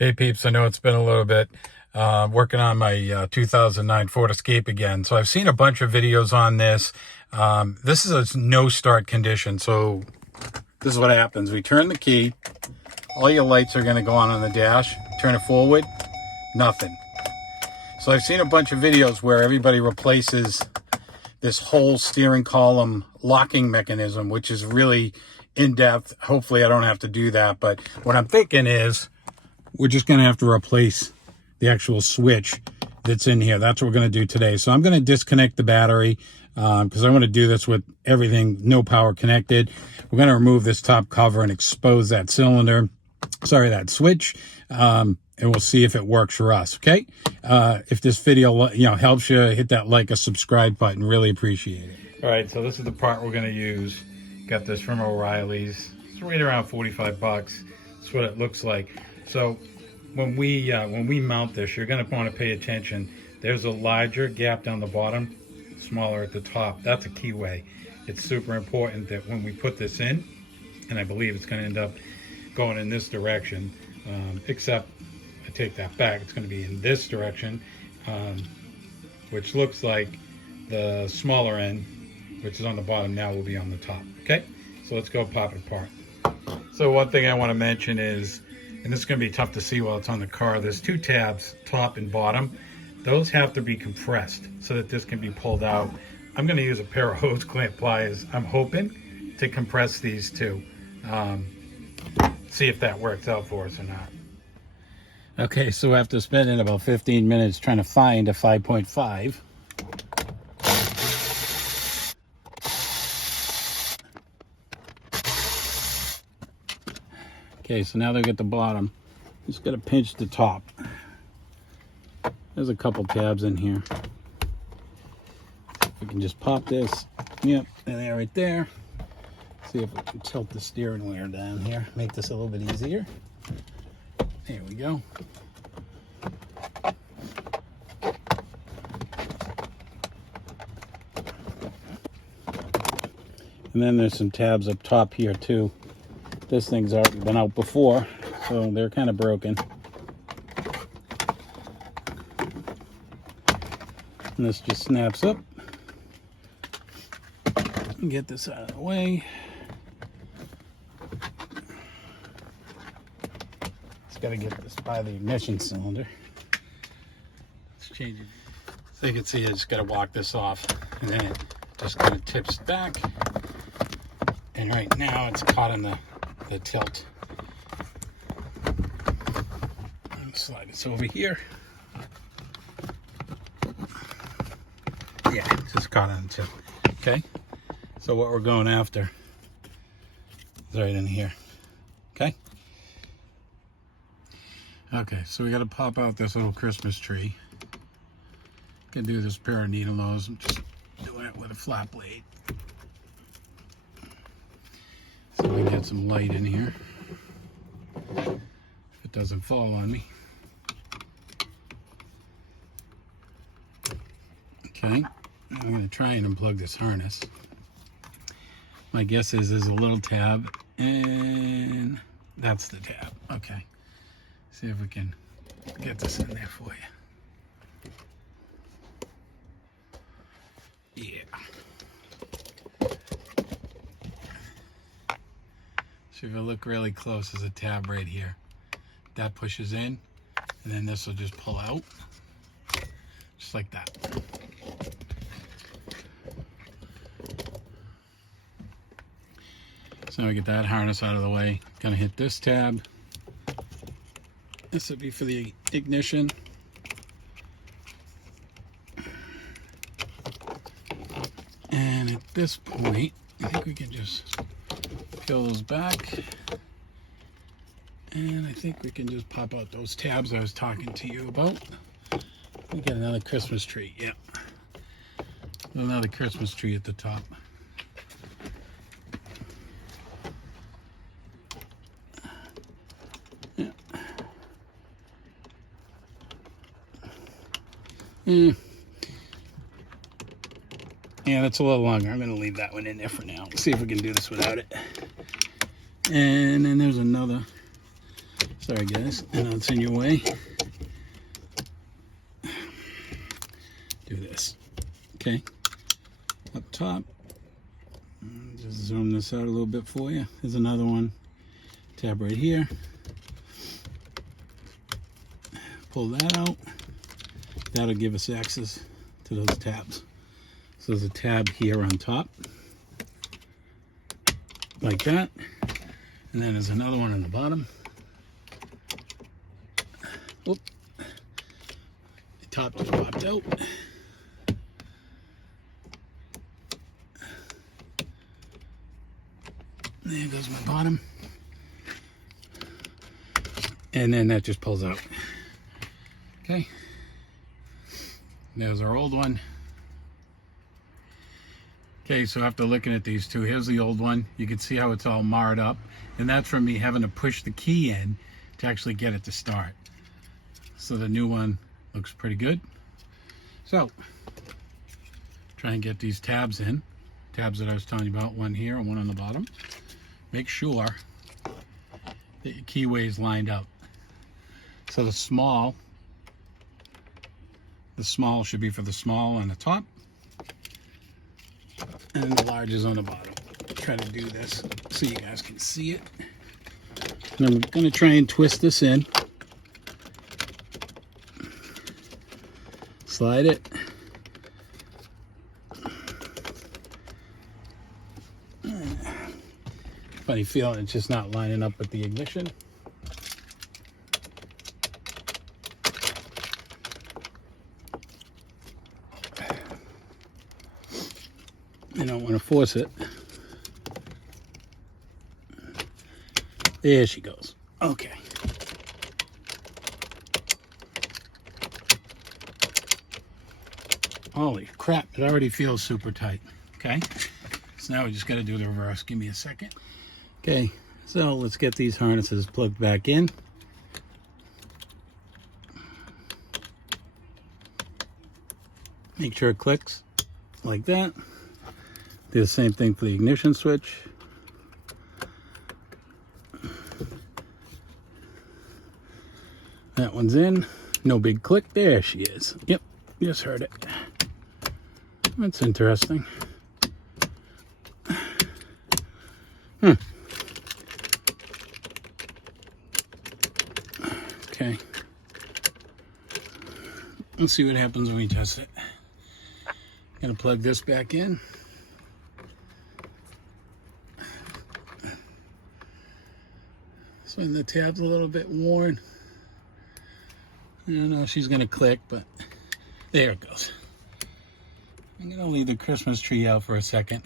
Hey peeps, I know it's been a little bit. Working on my 2009 Ford Escape again. So I've seen a bunch of videos on this. This is a no start condition. So this is what happens. We turn the key. All your lights are going to go on the dash. Turn it forward. Nothing. So I've seen a bunch of videos where everybody replaces this whole steering column locking mechanism, which is really in-depth. Hopefully I don't have to do that. But what I'm thinking is, we're just going to have to replace the actual switch that's in here. That's what we're going to do today. So I'm going to disconnect the battery because I want to do this with everything, no power connected. We're going to remove this top cover and expose that cylinder, that switch, and we'll see if it works for us, okay? If this video helps you, hit that like or subscribe button. Really appreciate it. All right, so this is the part we're going to use. Got this from O'Reilly's. It's right around 45 bucks. That's what it looks like. So when we mount this, you're going to want to pay attention. There's a larger gap down the bottom, smaller at the top. That's a keyway. It's super important that when we put this in, and I believe it's going to end up going in this direction, except I take that back. It's going to be in this direction, which looks like the smaller end, which is on the bottom now, will be on the top. Okay, so let's go pop it apart. So one thing I want to mention is, and this is going to be tough to see while it's on the car, there's two tabs, top and bottom. Those have to be compressed so that this can be pulled out. I'm going to use a pair of hose clamp pliers, I'm hoping, to compress these two. See if that works out for us or not. Okay, so after spending about 15 minutes trying to find a 5.5, okay, so now they get the bottom. Just got to pinch the top. There's a couple tabs in here. We can just pop this. Yep, and there, right there. See if we can tilt the steering wheel down here. Make this a little bit easier. There we go. And then there's some tabs up top here too. This thing's already been out before, so they're kind of broken. And this just snaps up. Get this out of the way. Just got to get this by the ignition cylinder. Let's change it. So you can see I just got to walk this off, and then it just kind of tips back. And right now it's caught in the tilt. Slide this over here. Yeah, just caught on the tilt. Okay, so what we're going after is right in here. Okay, so we got to pop out this little Christmas tree. Can do this pair of needle nose. I'm just doing it with a flat blade. So we can get some light in here. If it doesn't fall on me. Okay, I'm going to try and unplug this harness. My guess is there's a little tab, and that's the tab. Okay, see if we can get this in there for you. Yeah. So if you look really close, there's a tab right here. That pushes in, and then this will just pull out, just like that. So now we get that harness out of the way. Gonna hit this tab. This would be for the ignition. And at this point, I think we can just peel those back. And I think we can just pop out those tabs I was talking to you about. We get another Christmas tree, yeah. Another Christmas tree at the top. Yeah. Yeah, that's a little longer. I'm going to leave that one in there for now. See if we can do this without it. And then there's another. Sorry guys, I know it's in your way. Do this, okay? Up top. Just zoom this out a little bit for you. Here's another one. Tab right here. Pull that out. That'll give us access to those tabs. So there's a tab here on top, like that. And then there's another one on the bottom. Oop. The top just popped out. There goes my bottom. And then that just pulls out. Okay. There's our old one. Okay, so after looking at these two, here's the old one. You can see how it's all marred up. And that's from me having to push the key in to actually get it to start. So the new one looks pretty good. So, try and get these tabs in. Tabs that I was telling you about, one here and one on the bottom. Make sure that your keyway is lined up. So the small should be for the small on the top, and the large is on the bottom. Try to do this so you guys can see it. And I'm going to try and twist this in. Slide it. Funny feeling it's just not lining up with the ignition. You don't want to force it. There she goes. Okay. Holy crap, it already feels super tight. Okay, so now we just got to do the reverse. Give me a second. Okay, so let's get these harnesses plugged back in. Make sure it clicks like that. Do the same thing for the ignition switch. That one's in. No big click. There she is. Yep, just heard it. That's interesting. Okay. Let's see what happens when we test it. Gonna plug this back in. Swing the tab's a little bit worn. I don't know if she's gonna click, but there it goes. I'm gonna leave the Christmas tree out for a second.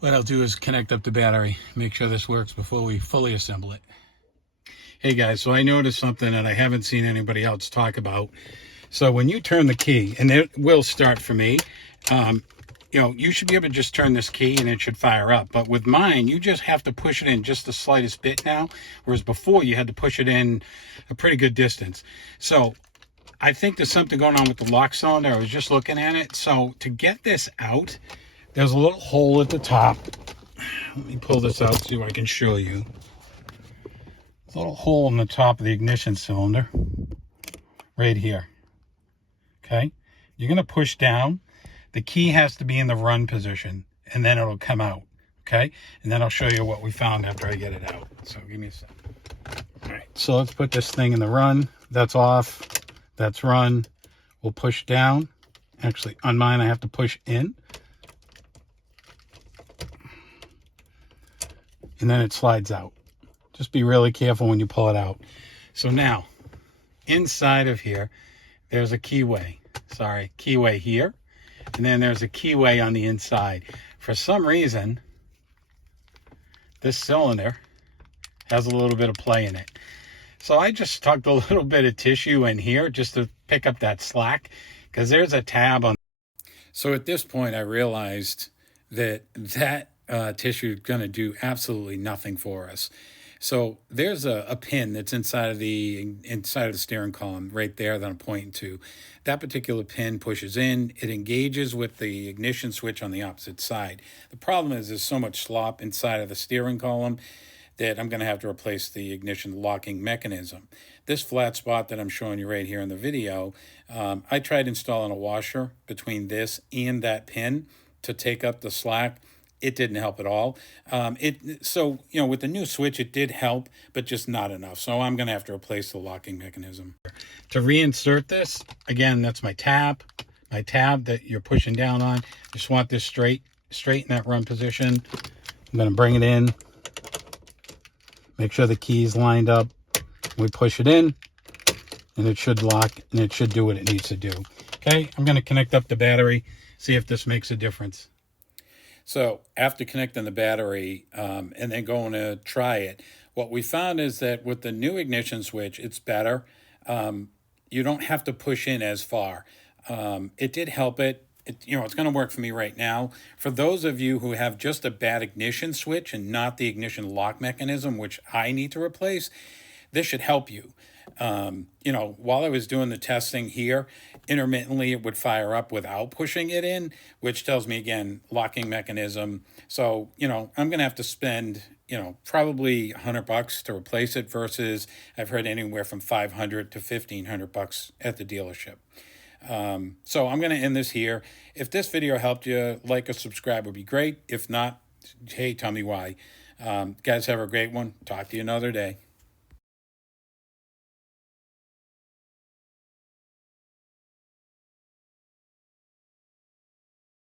What I'll do is connect up the battery, make sure this works before we fully assemble it. Hey guys, so I noticed something that I haven't seen anybody else talk about. So when you turn the key, and it will start for me, you know, you should be able to just turn this key and it should fire up. But with mine, you just have to push it in just the slightest bit now, whereas before you had to push it in a pretty good distance. So I think there's something going on with the lock cylinder. I was just looking at it. So to get this out, there's a little hole at the top. Let me pull this out, see what I can show you. There's a little hole in the top of the ignition cylinder, right here. Okay, you're going to push down. The key has to be in the run position, and then it'll come out. Okay, and then I'll show you what we found after I get it out. So give me a second. All right, so let's put this thing in the run. That's off. That's run. We'll push down. Actually, on mine, I have to push in. And then it slides out. Just be really careful when you pull it out. So now, inside of here, there's a keyway. Sorry, keyway here. And then there's a keyway on the inside. For some reason, this cylinder has a little bit of play in it. So I just tucked a little bit of tissue in here just to pick up that slack, because there's a tab on. So at this point, I realized that tissue is going to do absolutely nothing for us. So there's a pin that's inside of the steering column right there that I'm pointing to. That particular pin pushes in, it engages with the ignition switch on the opposite side. The problem is there's so much slop inside of the steering column that I'm going to have to replace the ignition locking mechanism. This flat spot that I'm showing you right here in the video, I tried installing a washer between this and that pin to take up the slack. It didn't help at all. So with the new switch, it did help, but just not enough. So I'm going to have to replace the locking mechanism. To reinsert this, again, that's my tab that you're pushing down on. Just want this straight in that run position. I'm going to bring it in. Make sure the key's lined up. We push it in, and it should lock, and it should do what it needs to do. Okay, I'm going to connect up the battery, see if this makes a difference. So after connecting the battery and then going to try it, what we found is that with the new ignition switch, it's better. You don't have to push in as far. It did help it. It's going to work for me right now. For those of you who have just a bad ignition switch and not the ignition lock mechanism, which I need to replace, this should help you. While I was doing the testing here, intermittently it would fire up without pushing it in, which tells me, again, locking mechanism. So, I'm going to have to spend, probably $100 to replace it versus I've heard anywhere from $500 to $1,500 at the dealership. So I'm going to end this here. If this video helped you, like or subscribe would be great. If not, hey, tell me why. Guys, have a great one. Talk to you another day.